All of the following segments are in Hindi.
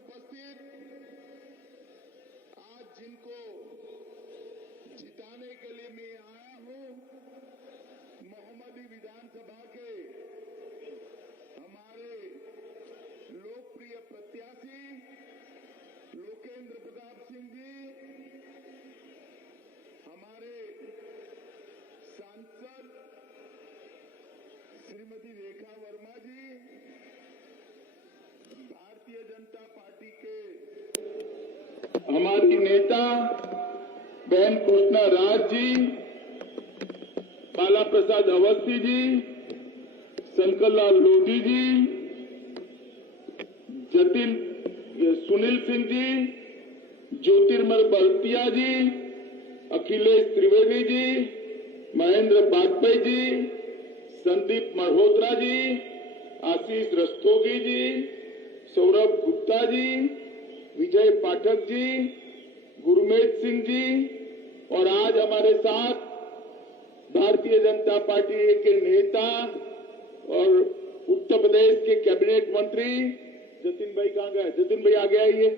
उपस्थित आज जिनको जिताने के लिए मैं आया हूं, मोहम्मदी विधानसभा के हमारे लोकप्रिय प्रत्याशी लोकेंद्र प्रताप सिंह जी, हमारे सांसद श्रीमती रेखा वर्मा जी, भारतीय जनता पार्टी के हमारी नेता बहन कृष्णा राज जी, बाला प्रसाद अवस्थी जी, शंकर लाल लोधी जी, सुनील सिंह जी, ज्योतिर्मय बलतिया जी, अखिलेश त्रिवेदी जी, महेंद्र वाजपेयी जी, संदीप मल्होत्रा जी, आशीष रस्तोगी जी, सौरभ गुप्ता जी, विजय पाठक जी, गुरमीत सिंह जी और आज हमारे साथ भारतीय जनता पार्टी के नेता और उत्तर प्रदेश के कैबिनेट मंत्री जतिन भाई कहाँ गए? जतिन भाई आगे आइए।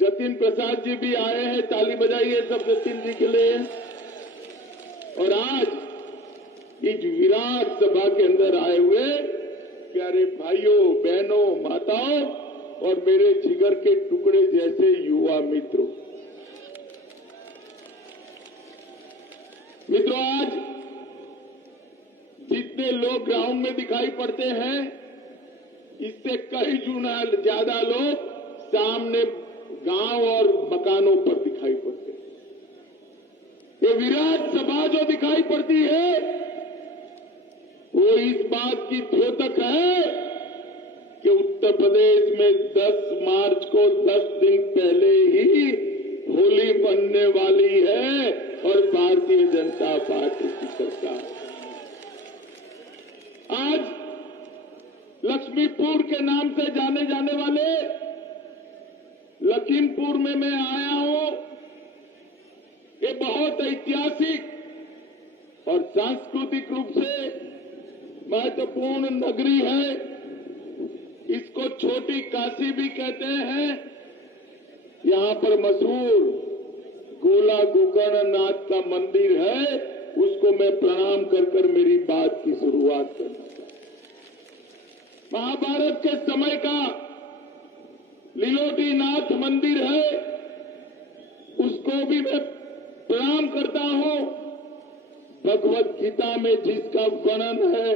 जतिन प्रसाद जी भी आए हैं, ताली बजाइए सब जतिन जी के लिए। और आज इस विराट सभा के अंदर आए हुए प्यारे भाइयों, बहनों, माताओं और मेरे जिगर के टुकड़े जैसे युवा मित्रों, आज जितने लोग ग्राउंड में दिखाई पड़ते हैं, इससे कई गुना ज्यादा लोग सामने गांव और मकानों पर दिखाई पड़ते हैं। ये विराट सभा जो दिखाई पड़ती है, वो इस बात की द्योतक है कि उत्तर प्रदेश में 10 मार्च को 10 दिन पहले ही होली बनने वाली है और भारतीय जनता पार्टी की सरकार। आज लक्ष्मीपुर के नाम से जाने जाने वाले लखीमपुर में मैं आया हूं। ये बहुत ऐतिहासिक और सांस्कृतिक रूप से महत्वपूर्ण नगरी है। इसको छोटी काशी भी कहते हैं। यहां पर मशहूर गोला गोकर्णनाथ का मंदिर है, उसको मैं प्रणाम कर कर मेरी बात की शुरुआत करना चाहता हूं। महाभारत के समय का लीलोटीनाथ मंदिर है, उसको भी मैं प्रणाम करता हूं। भगवत गीता में जिसका वर्णन है,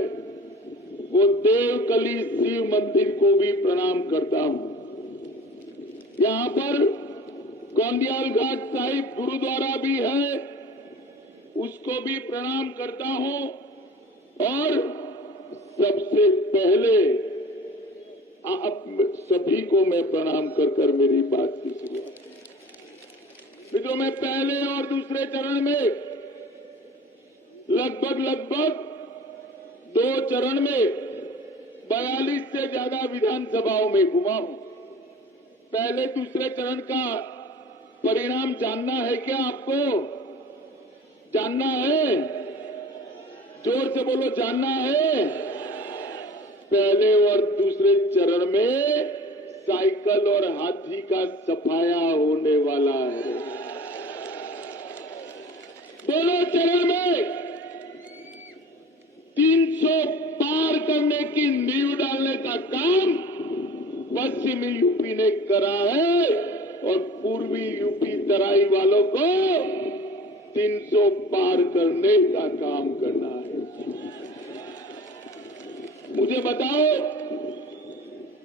वो देवकली शिव मंदिर को भी प्रणाम करता हूं। यहां पर गोंदियाल घाट साहिब गुरुद्वारा भी है, उसको भी प्रणाम करता हूं। और सबसे पहले आप सभी को मैं प्रणाम कर कर मेरी बात की शुरुआत। मित्रों, मैं पहले और दूसरे चरण में लगभग 2 चरण में 42 से ज्यादा विधानसभाओं में घुमा हूं। पहले दूसरे चरण का परिणाम जानना है क्या आपको? जानना है? जोर से बोलो, जानना है? पहले और दूसरे चरण में साइकिल और हाथी का सफाया होने वाला है। दोनों चरण में 300 पार करने की नींव डालने का काम पश्चिमी यूपी ने करा है और पूर्वी यूपी तराई वालों को 300 पार करने का काम करना है। मुझे बताओ,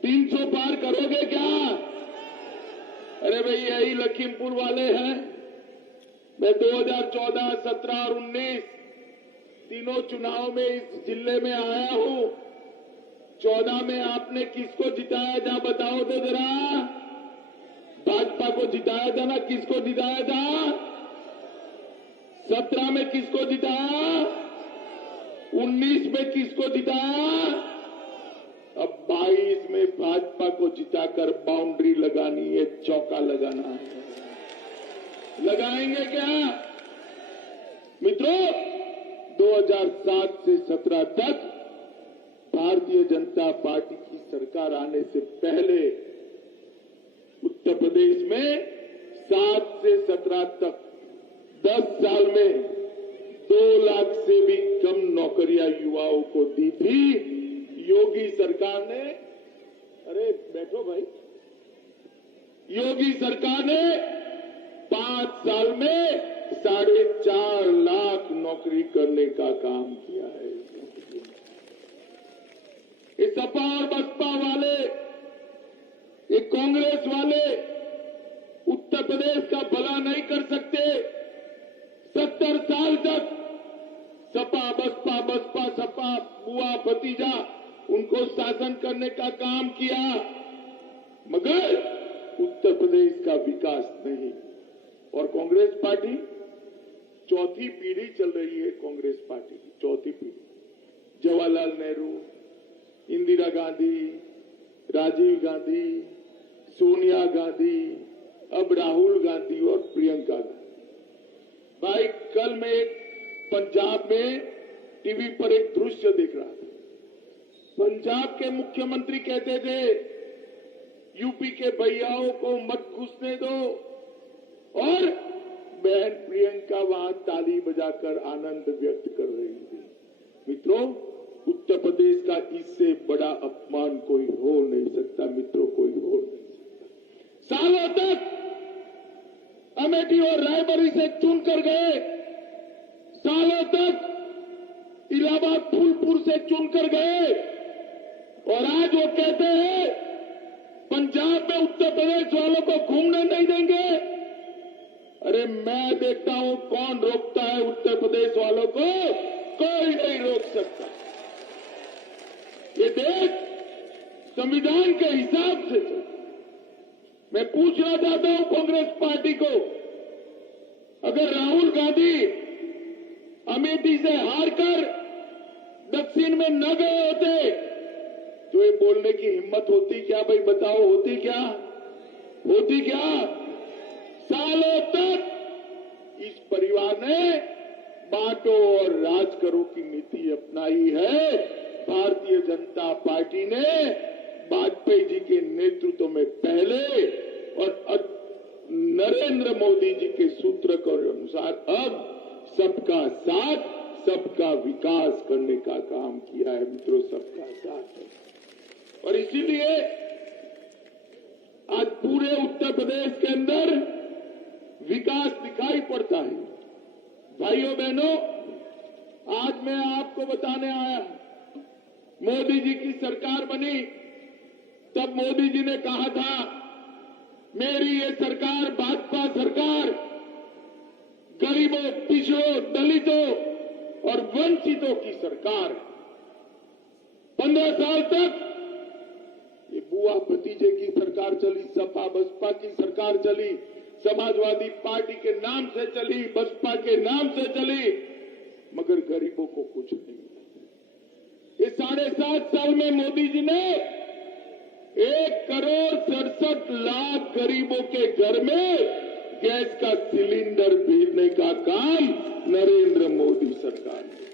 300 पार करोगे क्या? अरे भाई, यही लखीमपुर वाले हैं। मैं 2014, 17 और 19 तीनों चुनाव में इस जिले में आया हूं। 14 में आपने किसको जिताया था बताओ तो जरा? भाजपा को जिताया था ना? किसको जिताया था? 17 में किसको जिताया? 19 में किसको जिताया? अब 22 में भाजपा को जिताकर बाउंड्री लगानी है, चौका लगाना है। लगाएंगे क्या? मित्रों, 2007 से 17 तक भारतीय जनता पार्टी की सरकार आने से पहले उत्तर प्रदेश में 7 से 17 तक 10 साल में 2 लाख से भी कम नौकरियां युवाओं को दी थी। योगी सरकार ने, अरे बैठो भाई, योगी सरकार ने 5 साल में 4.5 लाख नौकरी करने का काम किया है। ये सपा और बसपा वाले, ये कांग्रेस वाले उत्तर प्रदेश का भला नहीं कर सकते। 70 साल तक सपा बसपा बसपा सपा बुआ भतीजा उनको शासन करने का काम किया, मगर उत्तर प्रदेश का विकास नहीं। और कांग्रेस पार्टी चौथी पीढ़ी चल रही है। कांग्रेस पार्टी की चौथी पीढ़ी, जवाहरलाल नेहरू, इंदिरा गांधी, राजीव गांधी, सोनिया गांधी, अब राहुल गांधी और प्रियंका गांधी। भाई कल मैं एक पंजाब में टीवी पर एक दृश्य देख रहा था। पंजाब के मुख्यमंत्री कहते थे यूपी के भैयाओं को मत घुसने दो, और बहन प्रियंका वहां ताली बजाकर आनंद व्यक्त कर रही थी। मित्रों, उत्तर प्रदेश का इससे बड़ा अपमान कोई हो नहीं सकता। मित्रों, कोई हो नहीं सकता। सालों तक अमेठी और रायबरेली से चुनकर गए, सालों तक इलाहाबाद फूलपुर से चुनकर गए, और आज वो कहते हैं पंजाब में उत्तर प्रदेश वालों को घूमने नहीं देंगे। अरे मैं देखता हूं कौन रोकता है उत्तर प्रदेश वालों को, कोई नहीं रोक सकता। ये देश संविधान के हिसाब से चलता। मैं पूछना चाहता हूं कांग्रेस पार्टी को, अगर राहुल गांधी अमेठी से हारकर दक्षिण में न गए होते तो ये बोलने की हिम्मत होती क्या? भाई बताओ, होती क्या? होती क्या? सालों तक इस परिवार ने बांटो और राज करो की नीति अपनाई है। भारतीय जनता पार्टी ने वाजपेयी जी के नेतृत्व में पहले और नरेंद्र मोदी जी के सूत्र के अनुसार अब सबका साथ सबका विकास करने का काम किया है। मित्रों, सबका साथ है। और इसीलिए आज पूरे उत्तर प्रदेश के अंदर विकास दिखाई पड़ता है। भाइयों बहनों, आज मैं आपको बताने आया, मोदी जी की सरकार बनी, तब मोदी जी ने कहा था मेरी ये सरकार भाजपा सरकार गरीबों, पिछड़ों, दलितों और वंचितों की सरकार है। 15 साल तक ये बुआ भतीजे की सरकार चली, सपा बसपा की सरकार चली, समाजवादी पार्टी के नाम से चली, बसपा के नाम से चली, मगर गरीबों को कुछ नहीं मिला। ये 7.5 साल में मोदी जी ने 1,67,00,000 गरीबों के घर में गैस का सिलेंडर भेजने का काम नरेंद्र मोदी सरकार ने।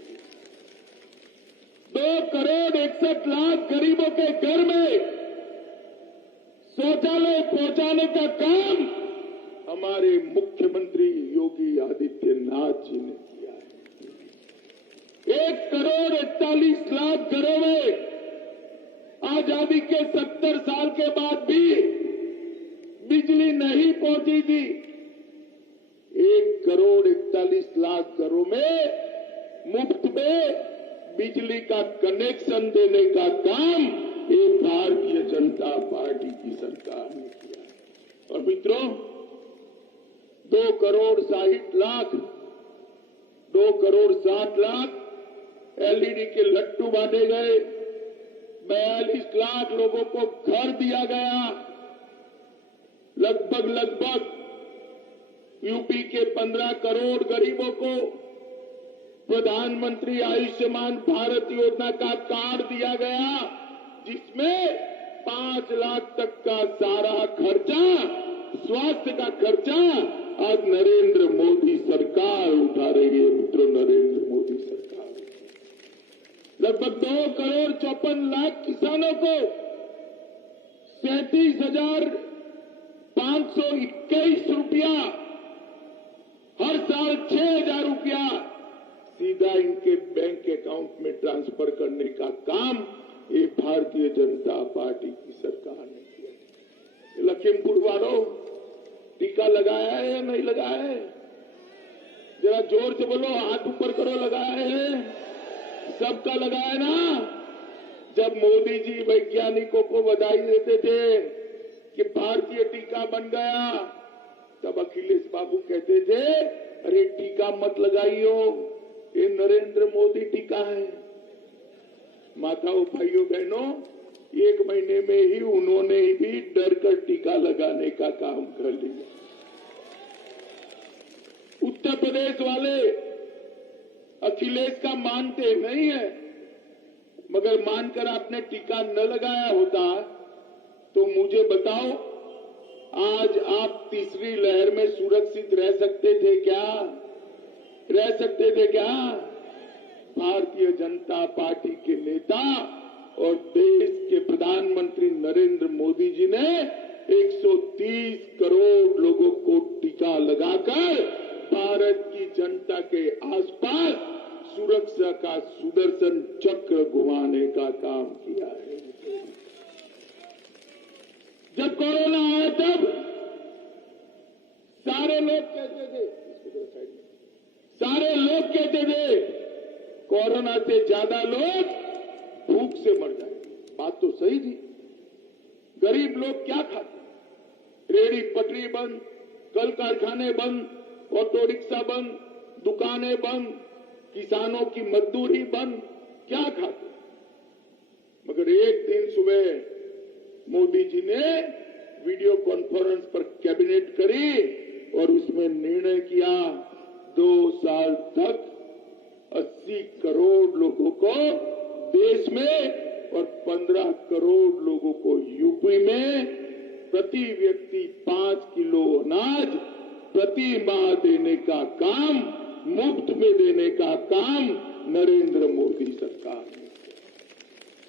2,61,00,000 गरीबों के घर में शौचालय पहुंचाने का काम हमारे मुख्यमंत्री योगी आदित्यनाथ जी ने किया है। 1,41,00,000 घरों में आजादी के 70 साल के बाद भी बिजली नहीं पहुंची थी। 1,41,00,000 घरों में मुफ्त में बिजली का कनेक्शन देने का काम ये भारतीय जनता पार्टी की सरकार ने किया। और मित्रों, 2,60,00,000 2,60,00,000 एलईडी के लट्टू बांटे गए, 42 लाख लोगों को घर दिया गया, लगभग यूपी के 15 करोड़ गरीबों को प्रधानमंत्री आयुष्मान भारत योजना का कार्ड दिया गया, जिसमें 5 लाख तक का सारा खर्चा, स्वास्थ्य का खर्चा आज नरेंद्र मोदी सरकार उठा रही है। मित्रों, नरेंद्र मोदी सरकार लगभग 2,54,00,000 किसानों को 37,000 521 रुपया, हर साल 6,000 रुपया सीधा इनके बैंक अकाउंट में ट्रांसफर करने का काम ये भारतीय जनता पार्टी की सरकार ने किया। लखीमपुर वालों, टीका लगाया है या नहीं लगाया है? जरा जोर से बोलो, हाथ ऊपर करो, लगाया है? सबका लगाया ना? जब मोदी जी वैज्ञानिकों को बधाई देते थे कि भारतीय टीका बन गया, तब अखिलेश बाबू कहते थे, अरे टीका मत लगाइयो, ये नरेंद्र मोदी टीका है। माताओं, भाइयों, बहनों, 1 महीने में ही उन्होंने भी डर कर टीका लगाने का काम कर लिया। उत्तर प्रदेश वाले अखिलेश का मानते नहीं है, मगर मानकर आपने टीका न लगाया होता तो मुझे बताओ, आज आप तीसरी लहर में सुरक्षित रह सकते थे क्या? रह सकते थे क्या? भारतीय जनता पार्टी के नेता और देश के प्रधानमंत्री नरेंद्र मोदी जी ने 130 करोड़ लोगों को टीका लगाकर भारत की जनता के आसपास सुरक्षा का सुदर्शन चक्र घुमाने का काम किया है। जब कोरोना आया तब सारे लोग कहते थे कोरोना से ज्यादा लोग भूख से मर जाएंगे। बात तो सही थी। गरीब लोग क्या खाते? रेहड़ी पटरी बंद, कल कारखाने बंद, ऑटो रिक्शा बंद, दुकानें बंद, किसानों की मजदूरी बंद, क्या खाते? मगर एक दिन सुबह मोदी जी ने वीडियो कॉन्फ्रेंस पर कैबिनेट करी और उसमें निर्णय किया 2 साल तक 80 करोड़ लोगों को देश में और 15 करोड़ लोगों को यूपी में प्रति व्यक्ति 5 किलो अनाज प्रति माह देने का काम, मुफ्त में देने का काम नरेंद्र मोदी सरकार ने।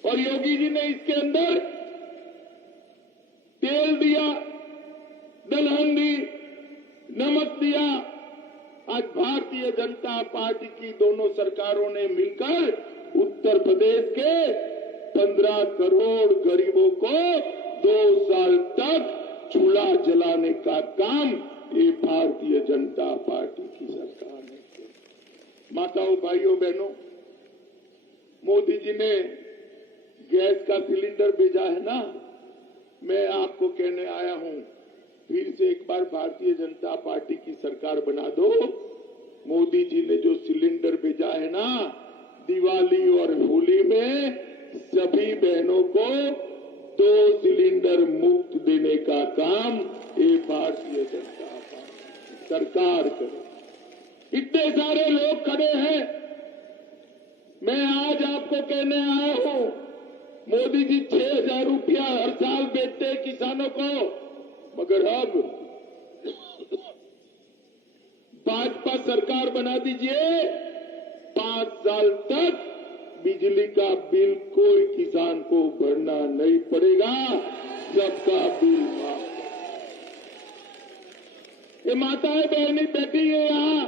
और योगी जी ने इसके अंदर तेल दिया, दलहन दी, नमक दिया। आज भारतीय जनता पार्टी की दोनों सरकारों ने मिलकर उत्तर प्रदेश के 15 करोड़ गरीबों को 2 साल तक चूल्हा जलाने का काम ये भारतीय जनता पार्टी की सरकार ने किया। माताओं, भाइयों, बहनों, मोदी जी ने गैस का सिलेंडर भेजा है ना, मैं आपको कहने आया हूं, फिर से एक बार भारतीय जनता पार्टी की सरकार बना दो। मोदी जी ने जो सिलेंडर भेजा है ना, दिवाली और होली में सभी बहनों को 2 सिलेंडर मुफ्त देने का काम ये भारतीय जनता पार्टी सरकार करे। इतने सारे लोग खड़े हैं, मैं आज आपको कहने आया हूं, मोदी जी 6,000 रुपया हर साल देते हैं किसानों को, मगर अब भाजपा सरकार बना दीजिए, 5 साल तक बिजली का बिल कोई किसान को भरना नहीं पड़ेगा, सबका बिल माफ। ये माताएं बहनें बैठी है यहां,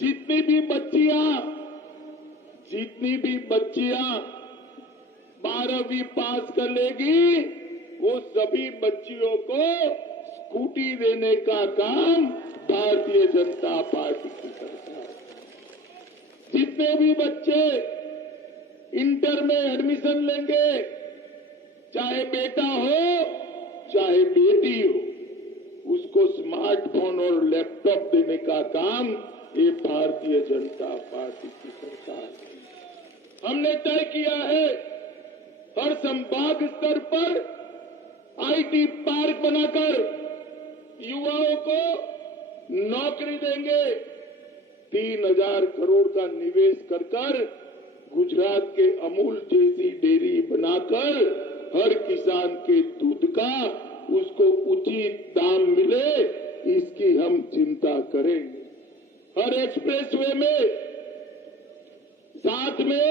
जितनी भी बच्चियां 12वीं पास कर लेगी, वो सभी बच्चियों को स्कूटी देने का काम भारतीय जनता पार्टी की सरकार। जितने भी बच्चे इंटर में एडमिशन लेंगे, चाहे बेटा हो चाहे बेटी हो, उसको स्मार्टफोन और लैपटॉप देने का काम ये भारतीय जनता पार्टी की सरकार है। हमने तय किया है हर संभाग स्तर पर आईटी पार्क बनाकर युवाओं को नौकरी देंगे। 3,000 करोड़ का निवेश कर गुजरात के अमूल जैसी डेयरी बनाकर हर किसान के दूध का उसको उचित दाम मिले, इसकी हम चिंता करेंगे। हर एक्सप्रेसवे में साथ में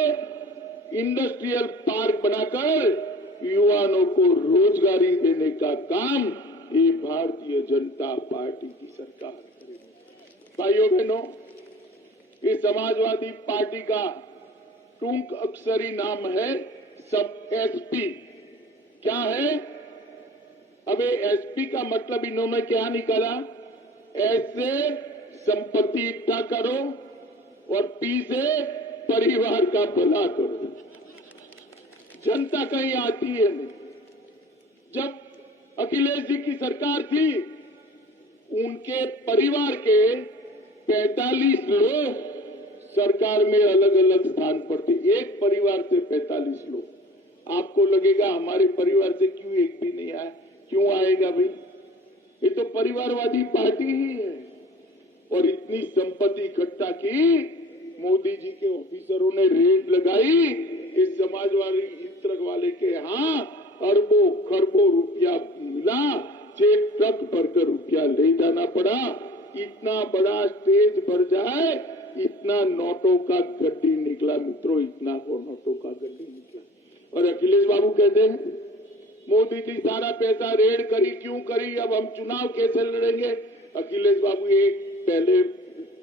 इंडस्ट्रियल पार्क बनाकर युवाओं को रोजगारी देने का काम ये भारतीय जनता पार्टी की सरकार करेगी। भाइयों बहनों, ये समाजवादी पार्टी का टूंक अक्षरी नाम है सब एसपी। क्या है? अब एसपी का मतलब इन्होंने क्या निकाला? ऐसे संपत्ति इकट्ठा करो और पी से परिवार का भला करो। जनता कहीं आती है नहीं। जब अखिलेश जी की सरकार थी, उनके परिवार के 45 लोग सरकार में अलग अलग स्थान पर थे। एक परिवार से 45 लोग। आपको लगेगा हमारे परिवार से क्यों एक भी नहीं आया? क्यों आएगा भाई? ये तो परिवारवादी पार्टी ही है। और इतनी संपत्ति इकट्ठा की, मोदी जी के ऑफिसरों ने रेड लगाई, इस समाजवादी इत्र वाले के यहां अरबों खरबों रुपया मिला, चेक ट्रक भरकर रुपया ले जाना पड़ा। इतना बड़ा स्टेज भर जाए, इतना नोटों का गड्डी निकला मित्रों, इतना नोटों का गड्डी निकला। और अखिलेश बाबू कहते हैं मोदी जी सारा पैसा रेड करी, क्यों करी? अब हम चुनाव कैसे लड़ेंगे? अखिलेश बाबू, एक पहले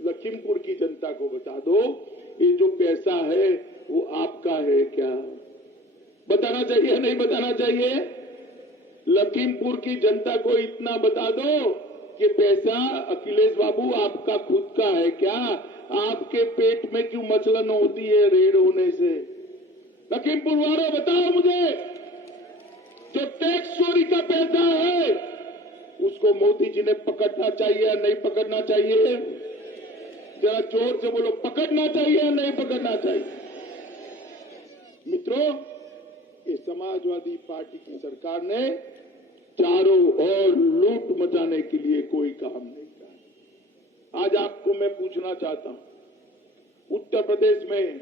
लखीमपुर की जनता को बता दो, ये जो पैसा है वो आपका है क्या? बताना चाहिए, नहीं बताना चाहिए? लखीमपुर की जनता को इतना बता दो कि पैसा अखिलेश बाबू आपका खुद का है क्या? आपके पेट में क्यों मचलन होती है रेड होने से? लखीमपुर वालों बताओ मुझे, जो टैक्स चोरी का पैसा है उसको मोदी जी ने पकड़ना चाहिए या नहीं पकड़ना चाहिए? जरा जोर से बोलो, पकड़ना चाहिए या नहीं पकड़ना चाहिए? मित्रों, ये समाजवादी पार्टी की सरकार ने चारों ओर लूट मचाने के लिए कोई काम नहीं किया। आज आपको मैं पूछना चाहता हूं, उत्तर प्रदेश में,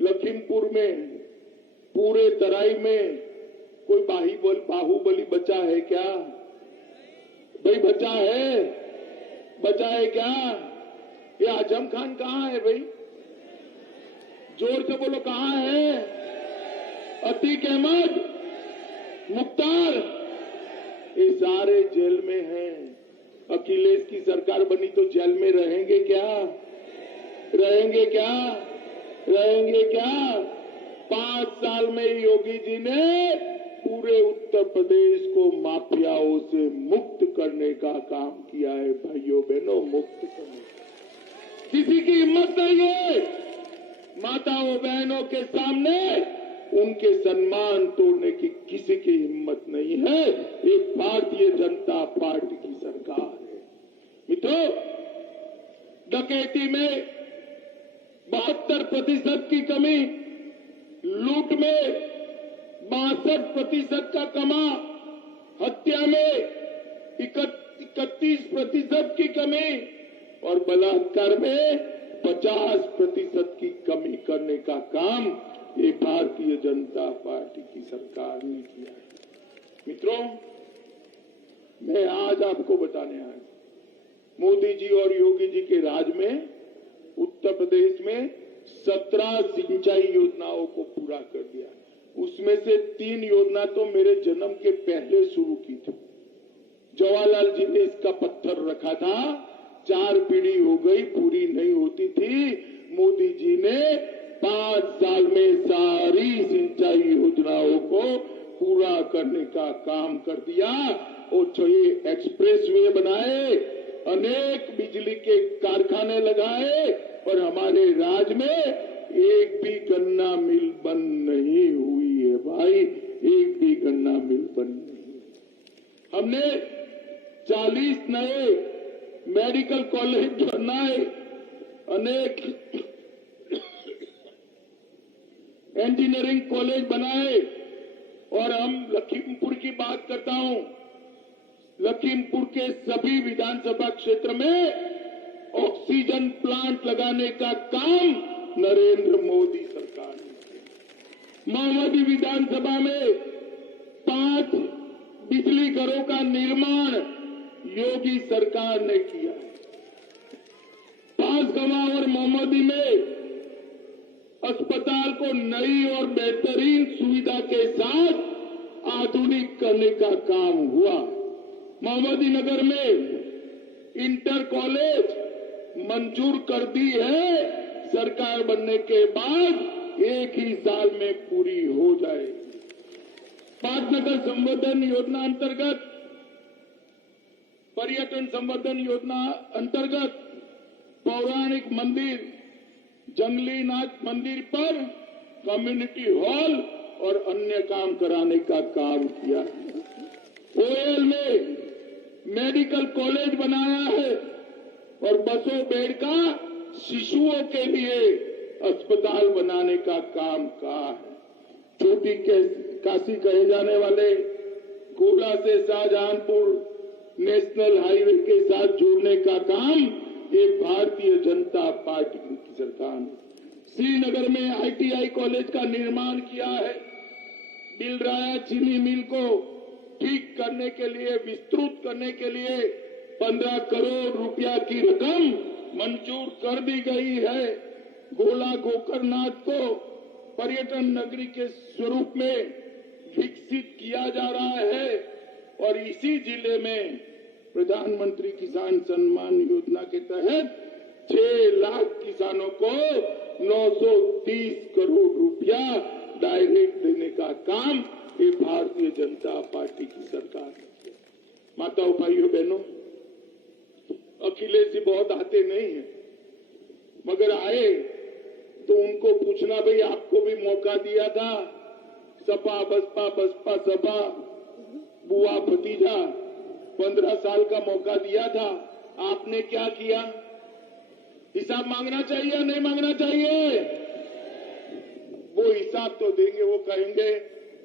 लखीमपुर में, पूरे तराई में कोई बाहुबली बचा है क्या? भाई बचा है? बचा है क्या? ये आजम खान कहां है भाई? जोर से बोलो, कहां है? अतीक अहमद, मुख्तार, ये सारे जेल में हैं। अखिलेश की सरकार बनी तो जेल में रहेंगे क्या? रहेंगे क्या? रहेंगे क्या? 5 साल में योगी जी ने पूरे उत्तर प्रदेश को माफियाओं से मुक्त करने का काम किया है। भाइयों बहनों, मुक्त करने का किसी की हिम्मत नहीं है। माताओं बहनों के सामने उनके सम्मान तोड़ने की किसी की हिम्मत नहीं है। ये भारतीय जनता पार्टी की सरकार है। मित्रों, डकैती में 72% की कमी, लूट में 62% का कमा, हत्या में 31% की कमी और बलात्कार में 50% की कमी करने का काम ये भारतीय जनता पार्टी की सरकार ने किया है। मित्रों, मैं आज आपको बताने आया, मोदी जी और योगी जी के राज में उत्तर प्रदेश में 17 सिंचाई योजनाओं को पूरा कर दिया। उसमें से 3 योजना तो मेरे जन्म के पहले शुरू की थी। जवाहरलाल जी ने इसका पत्थर रखा था, 4 पीढ़ी हो गई, पूरी नहीं होती थी। मोदी जी ने 5 साल में सारी सिंचाई योजनाओं को पूरा करने का काम कर दिया। और जो ये एक्सप्रेसवे बनाए, अनेक बिजली के कारखाने लगाए और हमारे राज्य में एक भी गन्ना मिल बंद नहीं हुई है भाई, एक भी गन्ना मिल बंद नहीं। हमने 40 नए मेडिकल कॉलेज बनाए, अनेक इंजीनियरिंग कॉलेज बनाए। और हम लखीमपुर की बात करता हूं, लखीमपुर के सभी विधानसभा क्षेत्र में ऑक्सीजन प्लांट लगाने का काम नरेंद्र मोदी सरकार ने किया। मोहम्मदी विधानसभा में 5 बिजली घरों का निर्माण योगी सरकार ने किया। पांचगवा और मोहम्मदी में अस्पताल को नई और बेहतरीन सुविधा के साथ आधुनिक करने का काम हुआ। मोहम्मदीनगर में इंटर कॉलेज मंजूर कर दी है, सरकार बनने के बाद एक ही साल में पूरी हो जाएगी। पाटनगर संवर्धन योजना अंतर्गत, पर्यटन संवर्धन योजना अंतर्गत पौराणिक मंदिर जंगलीनाथ मंदिर पर कम्युनिटी हॉल और अन्य काम कराने का काम किया। ओएल में मेडिकल कॉलेज बनाया है और 200 बेड का शिशुओं के लिए अस्पताल बनाने का काम कहा है। छोटी काशी कहे जाने वाले गोला से शाहजहांपुर नेशनल हाईवे के साथ जोड़ने का काम ये भारतीय जनता पार्टी की सरकार ने। श्रीनगर में आईटीआई कॉलेज का निर्माण किया है। बिलराया चीनी मिल को ठीक करने के लिए, विस्तृत करने के लिए 15 करोड़ रुपया की रकम मंजूर कर दी गई है। गोला गोकर्णनाथ को पर्यटन नगरी के स्वरूप में विकसित किया जा रहा है और इसी जिले में प्रधानमंत्री किसान सम्मान योजना के तहत 6 लाख किसानों को 930 करोड़ रुपया डायरेक्ट देने का काम ये भारतीय जनता पार्टी की सरकार ने। माताओं, भाइयों, बहनों, अखिलेश जी बहुत आते नहीं है, मगर आए तो उनको पूछना, भाई आपको भी मौका दिया था, सपा बसपा बसपा सपा बुआ भतीजा 15 साल का मौका दिया था, आपने क्या किया? हिसाब मांगना चाहिए या नहीं मांगना चाहिए? वो हिसाब तो देंगे, वो कहेंगे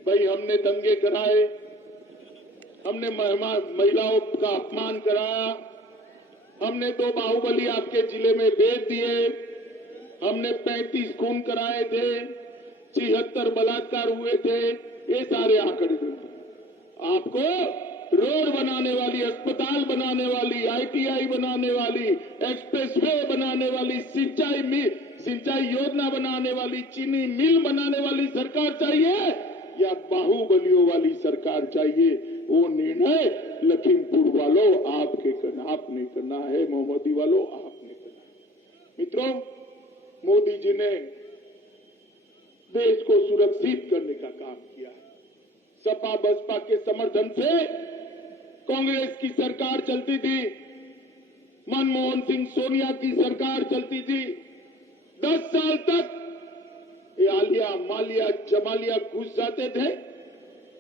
भाई हमने दंगे कराए, हमने महिलाओं का अपमान कराया, हमने 2 बाहुबली आपके जिले में भेज दिए, हमने 35 खून कराए थे, 76 बलात्कार हुए थे, ये सारे आंकड़े देंगे। आपको रोड बनाने वाली, अस्पताल बनाने वाली, आईटीआई बनाने वाली, एक्सप्रेसवे बनाने वाली, सिंचाई योजना बनाने वाली, चीनी मिल बनाने वाली सरकार चाहिए या बाहुबलियों वाली सरकार चाहिए? वो निर्णय लखीमपुर वालों आपने करना है, मोहम्मदी वालों आपने करना है। मित्रों, मोदी जी ने देश को सुरक्षित करने का काम किया है। सपा बसपा के समर्थन से कांग्रेस की सरकार चलती थी, मनमोहन सिंह सोनिया की सरकार चलती थी। 10 साल तक ये आलिया मालिया जमालिया घुस जाते थे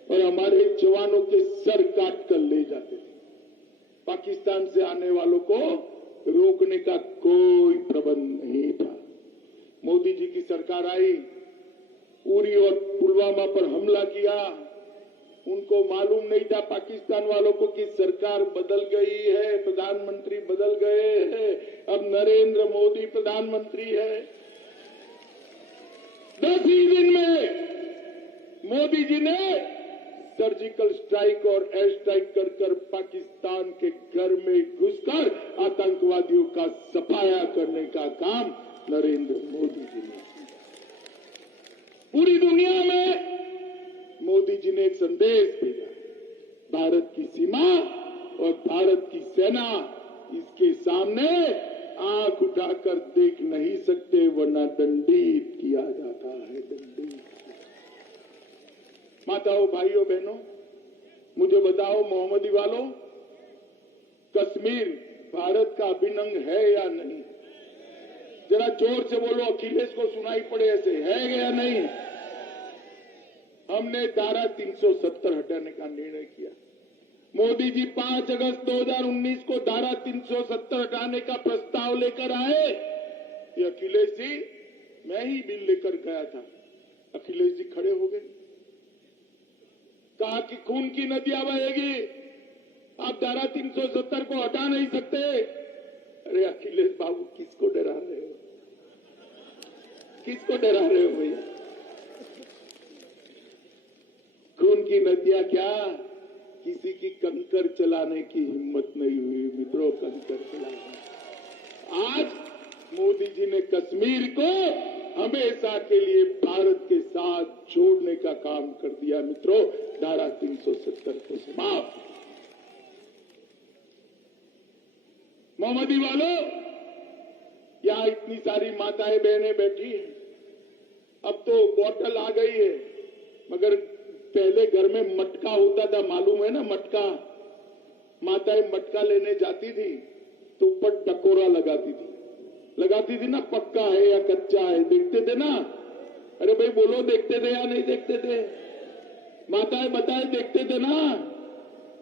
और हमारे जवानों के सर काट कर ले जाते थे। पाकिस्तान से आने वालों को रोकने का कोई प्रबंध नहीं था। मोदी जी की सरकार आई, उरी और पुलवामा पर हमला किया। उनको मालूम नहीं था पाकिस्तान वालों को कि सरकार बदल गई है, प्रधानमंत्री बदल गए हैं, अब नरेंद्र मोदी प्रधानमंत्री है। 10 ही दिन में मोदी जी ने सर्जिकल स्ट्राइक और एयर स्ट्राइक कर पाकिस्तान के घर में घुसकर आतंकवादियों का सफाया करने का काम नरेंद्र मोदी जी ने किया। पूरी दुनिया में मोदी जी ने एक संदेश भेजा, भारत की सीमा और भारत की सेना इसके सामने आंख उठाकर देख नहीं सकते, वरना दंडित किया जाता है, दंडित। माताओं, भाइयों, बहनों, मुझे बताओ मोहम्मदी वालों, कश्मीर भारत का अभिन्न अंग है या नहीं? जरा जोर से बोलो, अखिलेश को सुनाई पड़े ऐसे, है या नहीं? हमने धारा 370 हटाने का निर्णय किया। मोदी जी 5 अगस्त 2019 को धारा 370 हटाने का प्रस्ताव लेकर आए। ये अखिलेश जी, मैं ही बिल लेकर गया था। अखिलेश जी खड़े हो गए, कहा कि खून की नदियां बहेगी, आप धारा 370 को हटा नहीं सकते। अरे अखिलेश बाबू, किसको डरा रहे हो? किसको डरा रहे हो भैया? खून की नदियां क्या, किसी की कंकर चलाने की हिम्मत नहीं हुई मित्रों, कंकर चलाने। आज मोदी जी ने कश्मीर को हमेशा के लिए भारत के साथ जोड़ने का काम कर दिया मित्रों। धारा 370 को समाप्त। मोहम्मदी वालों, यहां इतनी सारी माताएं बहनें बैठी हैं। अब तो बोतल आ गई है, मगर पहले घर में मटका होता था, मालूम है ना मटका। माताएं मटका लेने जाती थी तो ऊपर टकोरा लगाती थी ना, पक्का है या कच्चा है, देखते थे ना। अरे भाई बोलो, देखते थे या नहीं देखते थे? माताएं बताए, देखते थे ना।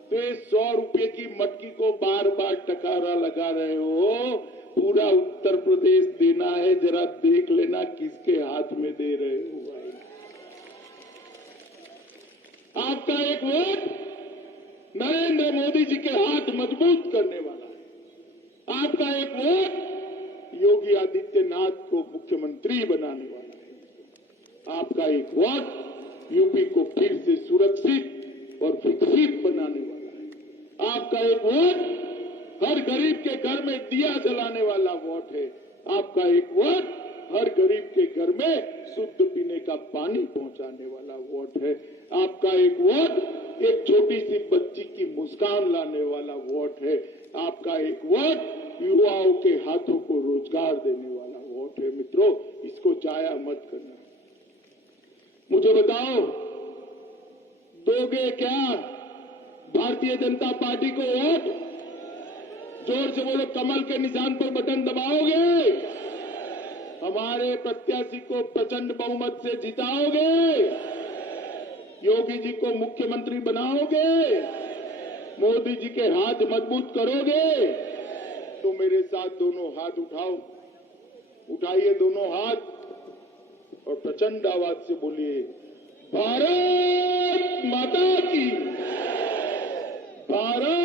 तो ये 100 रुपए की मटकी को बार बार टकोरा लगा रहे हो। पूरा उत्तर प्रदेश देना है, जरा देख लेना किसके हाथ में दे रहे हो भाई। आपका एक वोट नरेंद्र मोदी जी के हाथ मजबूत करने वाला है। आपका एक वोट योगी आदित्यनाथ को मुख्यमंत्री बनाने वाला है। आपका एक वोट यूपी को फिर से सुरक्षित और विकसित बनाने वाला है। आपका एक वोट हर गरीब के घर में दिया जलाने वाला वोट है। आपका एक वोट हर गरीब के घर में शुद्ध पीने का पानी पहुंचाने वाला वोट है। आपका एक वोट एक छोटी सी बच्ची की मुस्कान लाने वाला वोट है। आपका एक वोट युवाओं के हाथों को रोजगार देने वाला वोट है। मित्रों, इसको जाया मत करना। मुझे बताओ, दोगे क्या भारतीय जनता पार्टी को वोट? जोर से बोलो, कमल के निशान पर बटन दबाओगे? हमारे प्रत्याशी को प्रचंड बहुमत से जिताओगे? योगी जी को मुख्यमंत्री बनाओगे? मोदी जी के हाथ मजबूत करोगे? तो मेरे साथ दोनों हाथ उठाओ, उठाइए दोनों हाथ और प्रचंड आवाज से बोलिए, भारत माता की, भारत